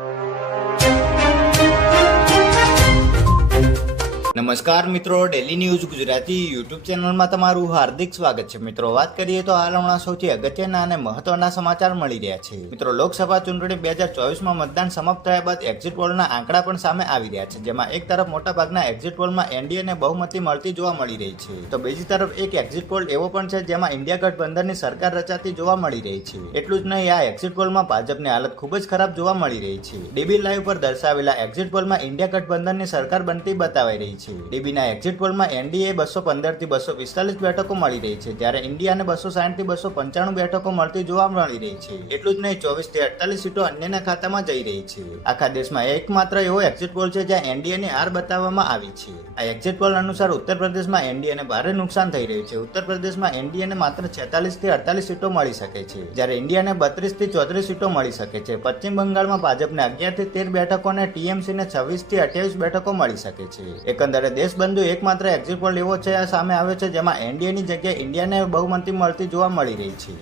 you. નમસ્કાર મિત્રો daily news Gujarati YouTube ચેનલમાં તમારું હાર્દિક સ્વાગત છે. મિત્રો, વાત કરીએ તો હાલ હમણાં સૌથી અગત્યના અને મહત્વના સમાચાર મળી રહ્યા છે. મિત્રો, લોકસભા ચૂંટણી બે હજાર ચોવીસમાં મતદાન સમાપ્ત થયા બાદ એક્ઝિટ પોલના આંકડા પણ સામે આવી રહ્યા છે, જેમાં એક તરફ મોટાભાગના એક્ઝિટ પોલમાં એનડીએને બહુમતી મળતી જોવા મળી રહી છે. તો બીજી તરફ એક એક્ઝિટ પોલ એવો પણ છે જેમાં ઇન્ડિયા ગઠબંધનની સરકાર રચાતી જોવા મળી રહી છે. એટલું જ નહીં, આ એક્ઝિટ પોલમાં ભાજપની હાલત ખૂબ જ ખરાબ જોવા મળી રહી છે. ડીબી લાઈવ પર દર્શાવેલા એક્ઝિટ પોલમાં ઇન્ડિયા ગઠબંધનની સરકાર બનતી બતાવાઈ રહી છે ડીબીના એક્ઝિટ પોલમાં એનડીએ બસો પંદરથી બસો પિસ્તાલીસ બેઠકો મળી રહી છે. જ્યારે ઇન્ડિયાને બસો સાઠથી બસો પંચાણું બેઠકો મળતી જોવા મળી રહી છે. એટલું જ નહીં ચોવીસથી અડતાલીસ સીટો અન્યના ખાતામાં જઈ રહી છે. આખા દેશમાં એકમાત્ર એવો એક્ઝિટ પોલ છે જ્યાં એનડીએ ની હાર બતાવવામાં આવી છે. આ એક્ઝિટ પોલ અનુસાર ઉત્તર પ્રદેશમાં એનડીએને ભારે નુકસાન થઈ રહ્યું છે. ઉત્તર પ્રદેશમાં એનડીએને માત્ર છેતાલીસથી અડતાલીસ સીટો મળી શકે છે. જ્યારે ઇન્ડિયાને બત્રીસથી ચોત્રીસ સીટો મળી શકે છે. પશ્ચિમ બંગાળમાં ભાજપને અગિયારથી તેર બેઠકો અને ટીએમસી ને છવ્વીસથી અઠ્યાવીસ બેઠકો મળી શકે છે. એકંદરે દેશબંધુ એકમાત્ર એક્ઝિટ પોલ એવો છે સામે આવ્યો છે, જેમાં એનડીએની જગ્યાએ ઇન્ડિયાને બહુમતી મળતી જોવા મળી રહી છે.